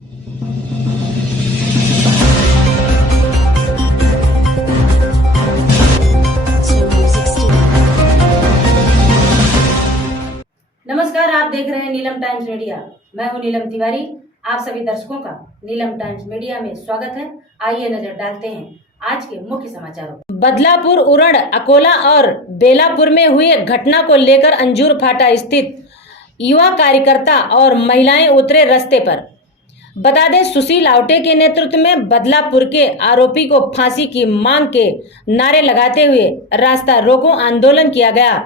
नमस्कार, आप देख रहे हैं नीलम टाइम्स मीडिया। मैं हूं नीलम तिवारी। आप सभी दर्शकों का नीलम टाइम्स मीडिया में स्वागत है। आइए नजर डालते हैं आज के मुख्य समाचारों। बदलापुर, उरण, अकोला और बेलापुर में हुई घटना को लेकर अंजूर फाटा स्थित युवा कार्यकर्ता और महिलाएं उतरे रास्ते पर। बता दें, सुशील आवटे के नेतृत्व में बदलापुर के आरोपी को फांसी की मांग के नारे लगाते हुए रास्ता रोको आंदोलन किया गया,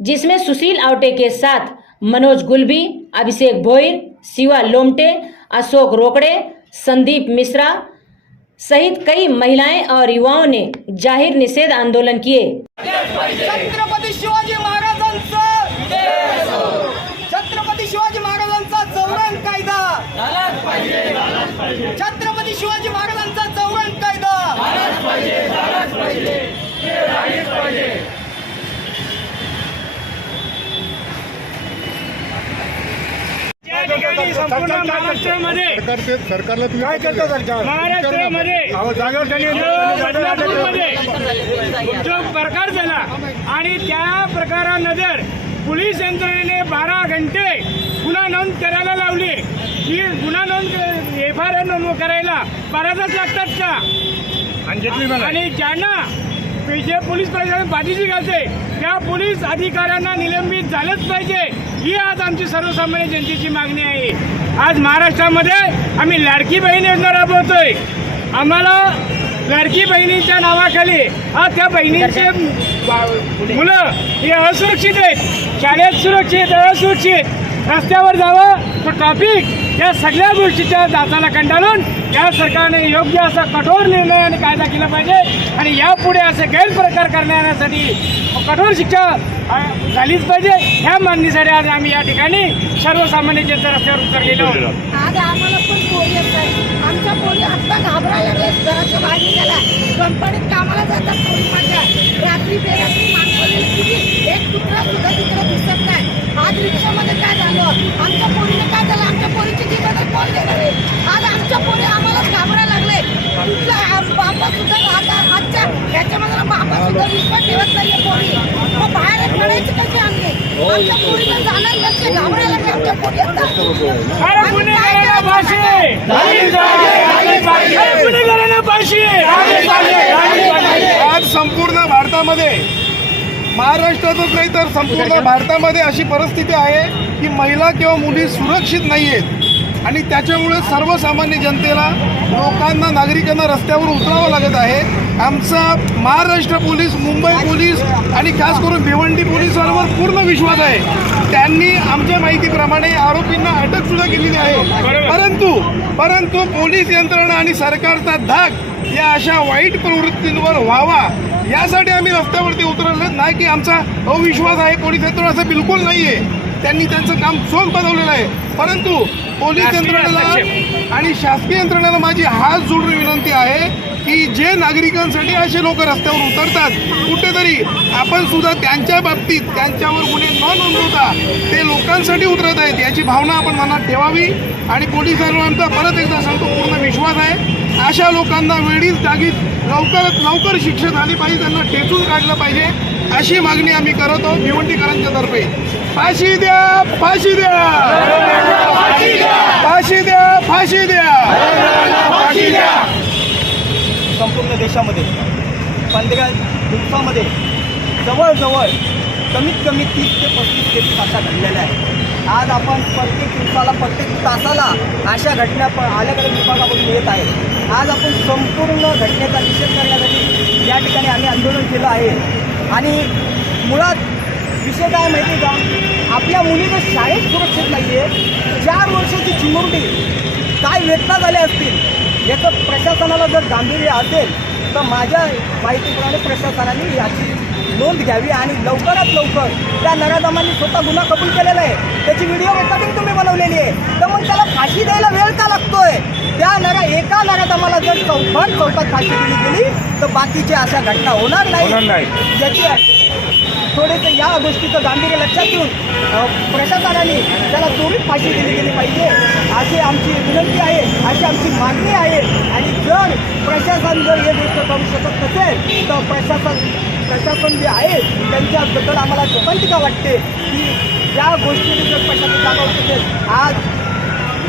जिसमें सुशील आवटे के साथ मनोज गुलबी, अभिषेक भोईर, शिवा लोमटे, अशोक रोकड़े, संदीप मिश्रा सहित कई महिलाएं और युवाओं ने जाहिर निषेध आंदोलन किए। छत्रपती शिवाजी महाराजांचा छत्रपती शिवाजी महाराजांचा चौरंग कायदा झालाच पाहिजे। छत्रपती शिवाजी महाराजांचा चौरंग कायदा झालाच पाहिजे। हे राहिलेच पाहिजे। संपूर्ण महाराष्ट्रामध्ये सरकारला तुम्ही काय करता सरकार? महाराष्ट्रामध्ये बदलापूरमध्ये जो प्रकार झाला आणि त्या प्रकारानंतर पोलीस यंत्रणेने 12 घंटे गुन्हा नोंद करायला लावली। ही गुन्हा नोंद FIR नोंद करायला 12 तास लागतात का? आणि ज्यांना जे पोलीस प्रशासन पाठीशी घालते त्या पोलीस अधिकाऱ्यांना निलंबित झालंच पाहिजे, ही आज आमची सर्वसामान्य जनतेची मागणी आहे। आज महाराष्ट्रामध्ये आम्ही लाडकी बहीण योजना राबवतोय। आम्हाला लाडकी बहिणीच्या नावाखाली आज त्या बहिणींचे मुलं हे असुरक्षित आहेत, शाळेत सुरक्षित, असुरक्षित, रस्त्यावर जावं तो ट्रॅफिक, या सगळ्या गोष्टीच्या दाताला कंटाळून या सरकारने योग्य असा कठोर निर्णय आणि कायदा केला पाहिजे आणि यापुढे असे गैरप्रकार करण्यासाठी कठोर शिक्षा झालीच पाहिजे। ह्या मागणीसाठी आज आम्ही या ठिकाणी सर्वसामान्य जनता रस्त्यावर उतरलेलो आहोत। आज आम्हाला पण पोरी असतात, आमच्या पोरी आता घाबरायला लागले, घराच्या बाहेर निघाला, कंपनीत कामाला जातात पोरी माझ्या, रात्री बेरात्री माणसाला एक कुत्रा सुद्धा तिकडे दिसत नाही। आज रिक्षामध्ये काय झालं, आमच्या पोरीने काय झालं, आमच्या पोरीची जीवन कोण देणार आहे? आज आमच्या पोरी आम्हालाच घाबरायला लागले। बाबा सुद्धा आजच्या याच्यामध्ये बाबा सुद्धा विश्वास ठेवत नाहीये पोरी, मग बाहेर पडायची कशी आम्ही? आमच्या पोरीला जाणार कसे? घाबरायला लागले आमच्या पोरी आता। आज संपूर्ण भारतामध्ये, महाराष्ट्रातच नाही तर संपूर्ण भारतामध्ये अशी परिस्थिती आहे की महिला किंवा मुली सुरक्षित नाही आहेत आणि त्याच्यामुळे सर्वसामान्य जनतेला, लोकांना, नागरिकांना रस्त्यावर उतरावं लागत आहे। आमचा महाराष्ट्र पोलीस, मुंबई पोलीस आणि खास करून भिवंडी पोलिसांवर पूर्ण विश्वास आहे। त्यांनी आमच्या माहितीप्रमाणे आरोपींना अटक सुद्धा केलेली आहे, परंतु पोलीस यंत्रणा आणि सरकारचा धाक या अशा वाईट प्रवृत्तींवर व्हावा यासाठी आम्ही रस्त्यावरती उतरलो नाही की आमचा अविश्वास आहे पोलीस यंत्रणा, असं बिलकुल नाही आहे। त्यांनी त्यांचं काम चोख बनवलेलं आहे, परंतु पोलीस यंत्रणेला आणि शासकीय यंत्रणेला माझी हात जोडून विनंती आहे की जे नागरिकांसाठी असे लोक रस्त्यावर उतरतात, कुठेतरी आपण सुद्धा त्यांच्या बाबतीत त्यांच्यावर गुन्हे न नोंदवता ते लोकांसाठी उतरत आहेत याची भावना आपण मनात ठेवावी। आणि पोलिसांवर आमचा परत एकदा सांगतो पूर्ण विश्वास आहे। अशा लोकांना वेळीच जागीच लवकरात लवकर शिक्षा झाली पाहिजे, त्यांना ठेचून काढलं पाहिजे, अशी मागणी आम्ही करत आहोत भिवंडीकरांच्या तर्फे। फाशी द्या, फाशी द्या, फाशी द्या, फाशी द्या, फाशी द्या। संपूर्ण देशामध्ये 15 दिवसामध्ये जवळजवळ कमीत कमी 30 ते 35 केसेस अशा घडलेल्या आहेत। आज आपण प्रत्येक दिवसाला, प्रत्येक तासाला अशा घटना आल्याकडे विभागामधून येत आहे। आज आपण संपूर्ण घटनेचा निषेध करण्यासाठी या ठिकाणी आम्ही आंदोलन केलं आहे। आणि मुळात विषय काय माहिती का, आपल्या मुलीने शाळेत सुरक्षित नाही आहे। 4 वर्षाची चिमुरडी काय वेदना झाल्या असतील याचं प्रशासनाला जर गांभीर्य असेल तर माझ्या माहितीप्रमाणे प्रशासनाने याची नोंद घ्यावी आणि लवकरात लवकर त्या नराधमांनी स्वतः गुन्हा कबूल केलेला आहे, त्याची व्हिडिओ रेकॉर्डिंग तुम्ही बनवलेली आहे, तर मग त्याला फाशी द्यायला वेळ का लागतोय? त्या एका नराधमाला जर चौकात फाशी दिली गेली तर बाकीच्या अशा घटना होणार नाही याची थोडेसे या गोष्टीचं गांभीर्य लक्षात घेऊन प्रशासनाने त्याला त्वरित फाशी दिली गेली पाहिजे अशी आमची विनंती आहे, अशी आमची मागणी आहे. आणि जर प्रशासन जर हे गोष्ट करू शकत नसेल तर प्रशासन जे आहे त्यांच्याबद्दल आम्हाला शोकांतिका वाटते की या गोष्टीने जर प्रशासन जागवत असेल, आज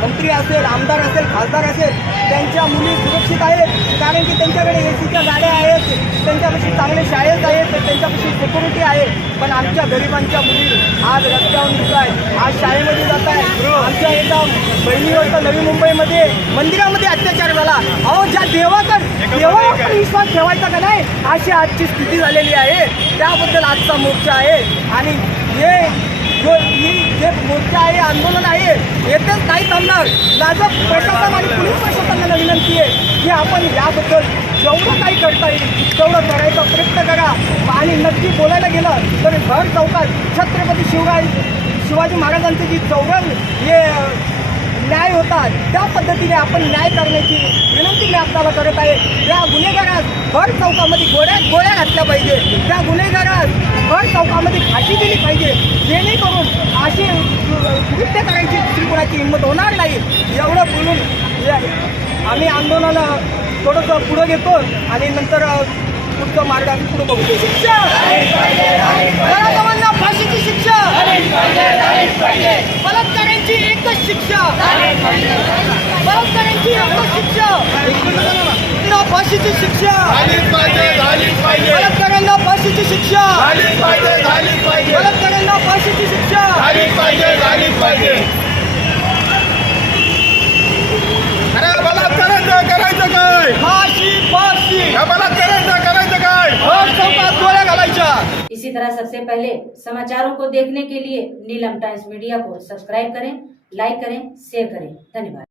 मंत्री असेल, आमदार असेल, खासदार असेल, त्यांच्या मुली सुरक्षित आहेत कारण की त्यांच्याकडे एसीच्या गाड्या आहेत, त्यांच्यापाशी चांगले शाळेत आहेत, त्यांच्यापाशी सिक्युरिटी आहे. पण आमच्या गरिबांच्या मुली आज रस्त्यावर निघत आहेत, आज शाळेमध्ये जात आहेत. आमच्या एका बहिणीवर तर नवी मुंबईमध्ये मंदिरामध्ये अत्याचार झाला. अहो, ज्या देवावर विश्वास ठेवायचा का नाही अशी आजची स्थिती झालेली आहे. त्याबद्दल आजचा मोर्चा आहे. आणि जे मोर्चा आहे, आंदोलन आहे, येथेच नाही थांबणार. माझं प्रशासन आणि पोलीस प्रशासनाला विनंती आहे की आपण याबद्दल जेवढं काही करता येईल तेवढं करायचा प्रयत्न करा. आणि नक्की बोलायला गेलं तर भर चौकात छत्रपती शिवाजी महाराजांचे जी चौरंग हे न्याय होता त्या पद्धतीने आपण न्याय करण्याची विनंती मी आपल्याला करत आहे. त्या गुन्हेगारास भर चौकामध्ये गोळ्या घातल्या पाहिजे, त्या गुन्हेगारास भर चौकामध्ये फाशी दिली पाहिजे, जेणेकरून अशी कृत्य करायची दुसरी कोणाची हिंमत होणार नाही. एवढं बोलून आम्ही आंदोलन थोडंसं पुढं घेतो आणि नंतर पुढचं मार्ग आम्ही पुढं बघतो. शिक्षा बलात्कारांना फाशीची शिक्षा, बलात्कारांची एकच शिक्षा, बलात्कारांची एकच शिक्षा, फाशीची शिक्षा, बलात्कारांना फाशीची शिक्षा, बलात्कारांना फाशीची शिक्षा. अरे बलात्कारांचं करायचं काय? फाशी फाशी. बलात्कारांचं करायचं काय? भर चौकात गोळ्या घालायच्या. इसी तरह सबसे पहले समाचारों को देखने के लिए नीलम टाइम्स मीडिया को सब्सक्राइब करें, लाइक करें, शेयर करें. धन्यवाद.